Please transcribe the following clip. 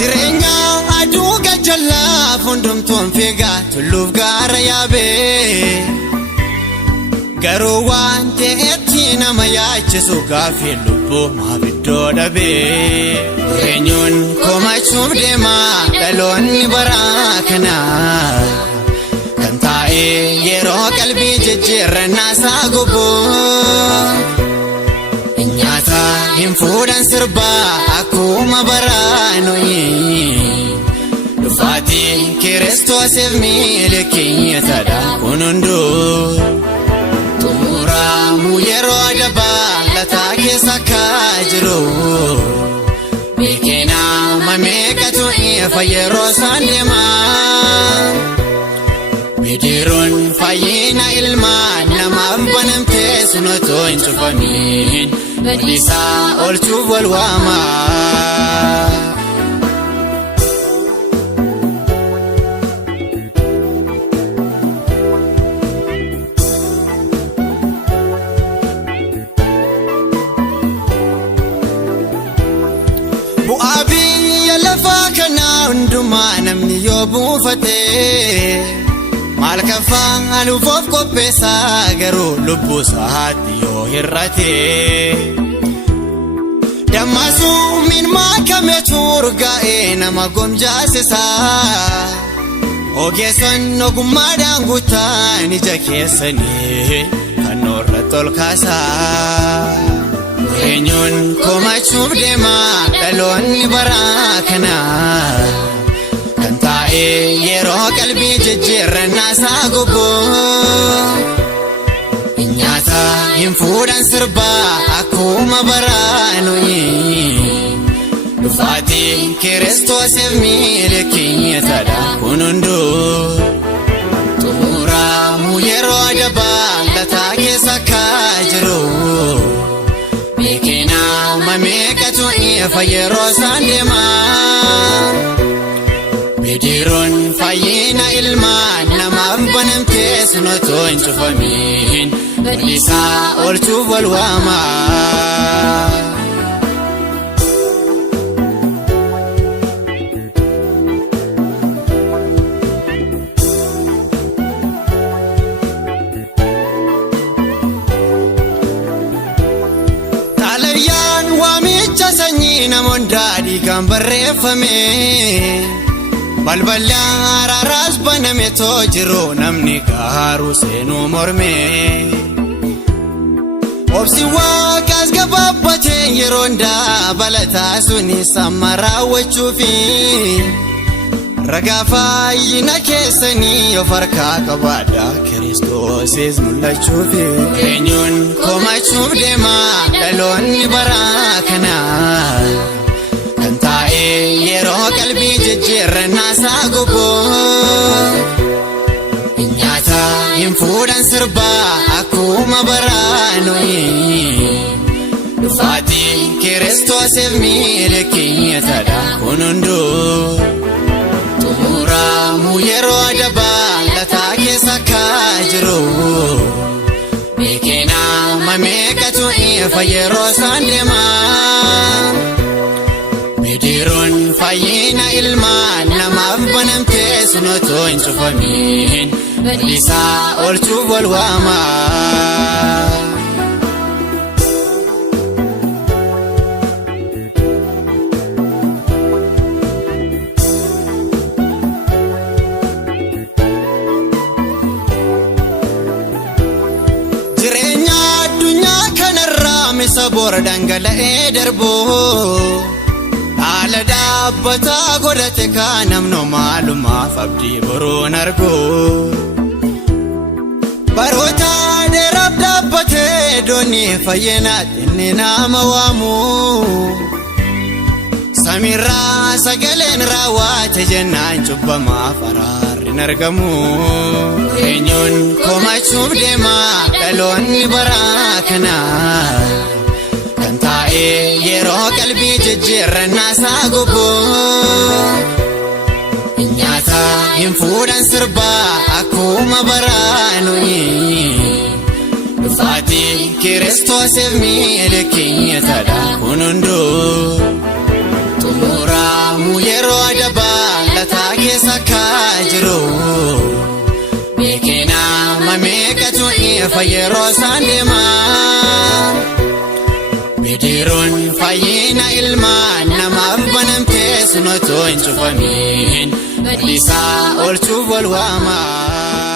Jireenya aduu gajjallaa fundumtuun fiigaa tulluuf gaara yaabee garuu waan ta'etti nama yaachisu gaaffii lubbuu maaf iddoo dhabee eenyuun komachuuf deema dhaloonni baraa kanaa kan taa'ee yeroo qalbii jijjiirrannaa isaa gubuu nyaata hin fuudhan sirbaa akkuma baraanoyi dhufaatiin Kiristoosiif miila keenyatadha kun hunduu xumuramu yeroo adabaa lataa keessa akka jiru beekenaa mameeqatu ifa yeroo isaan deemaa bidiruun fayyina ilmaan namaaf banamtee sun otoo hin cufamiin badiisaa oolchuuf wal waamaa. Bu'aa biyya lafaa kanaa hundumaa namni yoo buufatee maal kaffaan aluufoof qopheessaa garuu lubbuu isaatti yoo hir'atee dammasuu minmaa kametu urgaa'ee nama gomjaasisaa ogeessan ogummaadhaan guutaan ija keessanii fannoorra tolkaasaa eenyuun komachuuf deema dhaloonni baraa kanaa kan taa'ee yeroo qalbii jijjiirrannaa isaa gubuu nyaata hin fuudhan sirbaa akkuma baraanoyi dhufaatiin Kiristoosiif miila keenyatadha kun hunduu xumuramu yeroo adabaa lataa keessa akka jiru beekenaa mameeqatu ifa yeroo isaan deemaa bidiruun fayyina ilmaan namaaf banamtee sun otoo hin cufamiin badiisaa oolchuuf wal waamaa. Xaalayyaan waamicha sanyii namoonni daadhii kan barreeffame balbala araaraas baname too jiru namni gaaruu seenuu morme obsi waaqaas gabaabbatee yeroo daabalataa suni samma raawwachuufi ragaa fayyina keessanii of harkaa qabaadha Kiristoosis mul'achuufi eenyuun komachuuf deema dhaloonni baraa kanaa kan taa'ee yeroo qalbii jijjiirrannaa isaa gubuu nyaata hin fuudhan sirbaa akkuma baraanoyi dhufaatiin Kiristoosiif miila keenyatadha kun hunduu xumuramu yeroo adabaa lataa keessa akka jiru beekenaa mameeqatu ifa yeroo isaan deemaa bidiruun fayyina ilmaan namaaf banamtee sun otoo hin cufamiin badiisaa oolchuuf wal waamaa. Jireenya addunyaa kanarraa misa boora dhangala'ee darbuu haala dhaabbataa godhate kaan namno maalumaaf abdii boruun argu baroota dheeraaf dhaabbatee doonii fayyinaatti inni nama waamu samiirraa sagaleen raawwate jennaan cubbamaaf araarri hin argamu eenyuun komachuuf deema dhaloonni baraa kanaa kan taa'ee yeroo qalbii jijjiirrannaa isaa gubuu nyaata hin fuudhan sirbaa akkuma baraanoyi dhufaatiin Kiristoosiif miila keenyatadha kun hunduu xumuramu yeroo adabaa lataa keessa kaa jiru beekena mameeqatu ifa yeroo isaan deemaa bidiruun fayyina ilmaan namaaf banamtee sunotoo hin cufamin badiisaa oolchuuf wal waamaa.